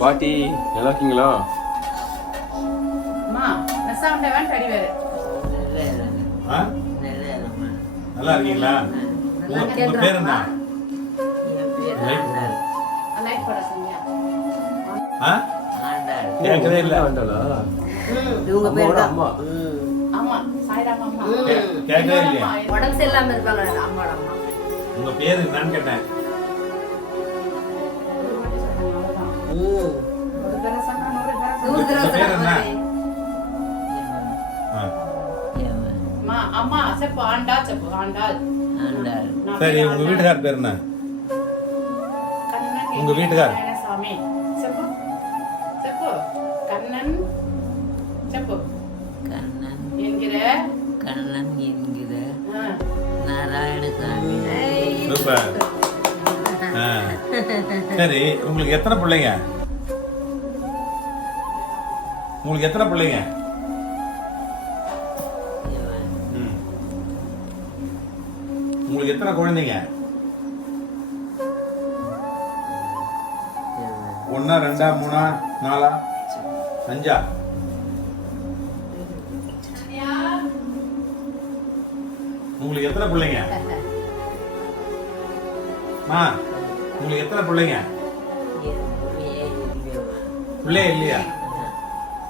பாட்டி நல்லா இருக்கீங்களா அம்மா நெசாண்டவன் கடி வேறு. ஆ? நல்லா இருக்கீங்களா உங்க பேர் என்ன? கேட்கவே இல்லை. வந்தாளா? இவங்க பேர் அம்மா. கேட்கவே இல்லையா. உடம்பு சரியில்லாம இருப்பாங்க அம்மாவோட அம்மா. உங்க பேர் என்னன்னு கேட்டேன். சரி உங்க. வீட்டுக்கார் பேர் என்ன? உங்க வீட்டுக்கார்? சாமி செப்பு. செப்பு. கண்ணன். செப்பு. கண்ணன். என்கிற. கண்ணன் என்கிற. நாராயணசாமி. சரி உங்களுக்கு எத்தனை பிள்ளைங்க? உங்களுக்கு எத்தனை பிள்ளைங்க. உங்களுக்கு எத்தனை குழந்தைங்க? ஒன்னா ரெண்டா மூணா நாலா? அஞ்சா? உங்களுக்கு எத்தனை பிள்ளைங்க? மா உங்களுக்கு எத்தனை பிள்ளைங்க? பிள்ளைய இல்லையா?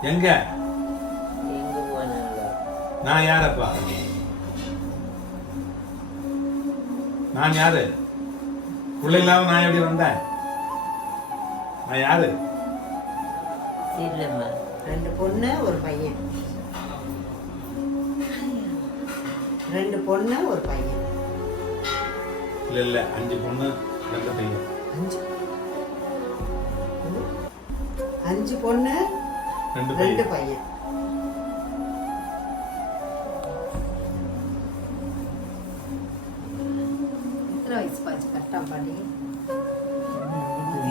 எங்க? நான் யாரப்பா? நான் யாரு? பிள்ளை இல்லாம நான் எப்படி வந்தேன்? நான் யாரு? இல்லைம்மா. ரெண்டு பொண்ணு ஒரு பையன். ரெண்டு பொண்ணு ஒரு பையன். இல்ல இல்ல அஞ்சு பொண்ணு ரெண்டு பையன். அஞ்சு. அஞ்சு பொண்ணு ரெண்டு ரெண்டு பையன் பையன் எத்தனை வயசு பாச்சு கரெக்டாக பாடி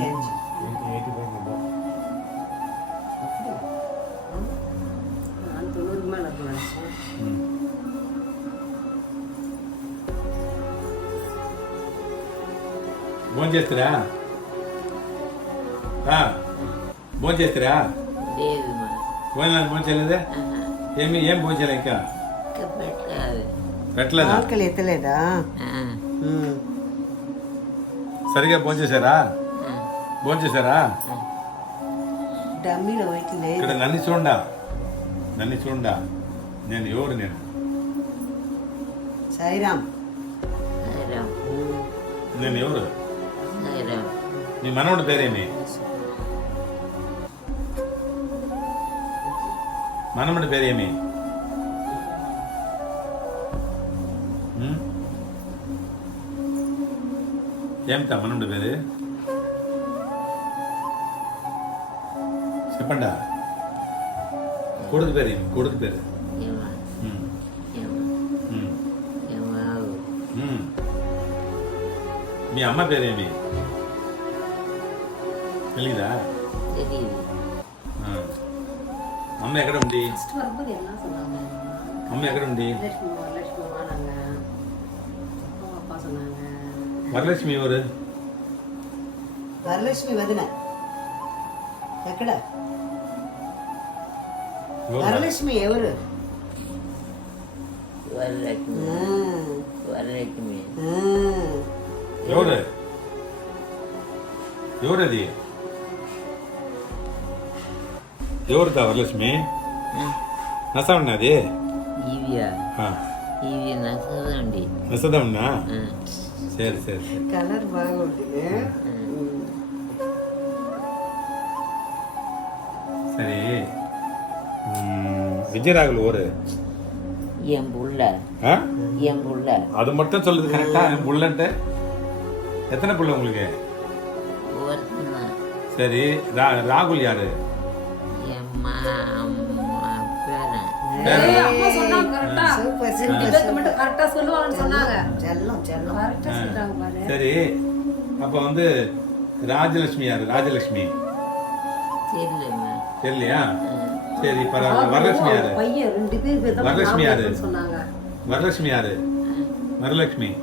அஞ்சு நான் தொண்ணூறு மேலே நினச்சேன் ம். భోంచేస్తారా ఆ, భోంచేస్తారా భోంచలేదే ఆహా. ఏమి ఏం భోంచలే ఇంకా? ఇంకా పెట్టాలి పెట్టలేదా? ఆకలి ఎత్తలేదా? సరిగా భోంచేశారా? భోంచేశారా? ఇక్కడ నన్ను చూడ నన్ను చూడ నేను ఎవరు నేను? సాయిరామ్ సాయిరాం నేను ఎవరు? నీ మనవడి పేరేమి? మనవడి పేరేమి ఉమ్? ఏమిటా మనవడి పేరు చెప్పండా కొడుకు పేరు ఏమి కొడుకు పేరు ఏమ ఉమ్, ఏమ ఉమ్, ఏమావు ఉమ్. మీ అమ్మ పేరేమి తెలీదా తెలియదు ఆ. అమ్మ ఎక్కడ ఉంది అమ్మ ఎక్కడ ఉంది వరలక్ష్మి ఎవరు వరలక్ష్మి వదిన ఎక్కడ వరలక్ష్మి ఎవరు వరలక్ష్మి వరలక్ష్మి ఎవరు ఎవరది ఎవరుదా వరలక్ష్మి నస ఉన్నది ఇవియా ఆ, ఇవి నచ్చదండి నసద ఉన్నా ఆ, సరే సరే సరే కలర్ బాగుంటుంది சரி ம், விஜயராகுல் ஊரு என் புள்ள ஆ? என் புள்ள அது மட்டும் சொல்லுது கரெக்டா என் புள்ளன்ட்டு எத்தனை புள்ள உங்களுக்கு ஒருத்தன் சரி ரா- ராகுல் யாரு சரி அப்ப வந்து ராஜலட்சுமி யாரு? ராஜலட்சுமி. தெரியலம்மா. தெரியலையா? சரி பரவாயில்ல. வரலட்சுமி யாரு? வரலட்சுமி யாரு? வரலட்சுமி யாரு? வரலட்சுமி.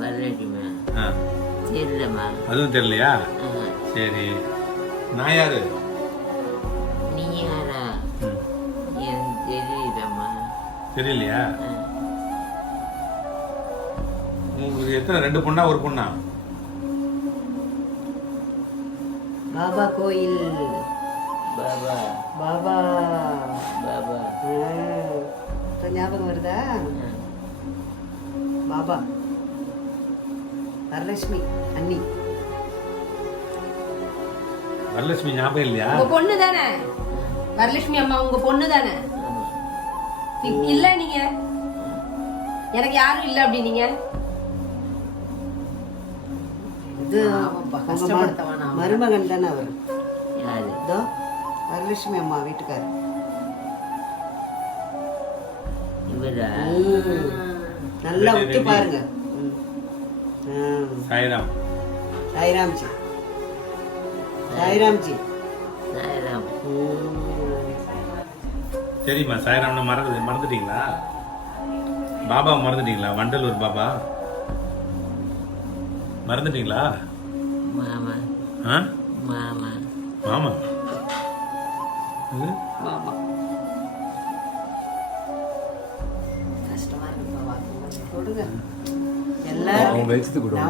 வரலட்சுமி. ஆ. தெரியலம்மா. அதுவும் தெரியலையா. சரி. நான் யாரு? நீ யாரா ம். எனக்கு தெரியலம்மா. தெரியலையா? உங்களுக்கு எத்தனை? ரெண்டு பொண்ணா ஒரு பொண்ணா? பாபா கோயில். பாபா. பாபா. பாபா. இப்ப ஞாபகம் வருதா? பாபா. வரலட்சுமி அண்ணி. வரலட்சுமி ஞாபகம் இல்லையா? பொண்ணு தானே? வரலட்சுமி அம்மா உங்க பொண்ணு தானே? இல்ல நீங்க. எனக்கு யாரும் இல்ல அப்படின்னீங்க. மருமகன் தானே அவர்? இதோ வரலட்சுமி அம்மா வீட்டுக்காரர். நல்லா ரெடி. பாருங்க. சாய்ராம். சாய்ராம்ஜி. சாய்ராம்ஜி. சாயராம். சரிம்மா சாய்ராம்னு மறந்து மறந்துட்டீங்களா? பாபா மறந்துட்டீங்களா? வண்டலூர் பாபா. மறந்துட்டீங்களா? மாமா. ஆ? மாமா. மாமா. கொடுங்க. அவங்க கொடுங்க.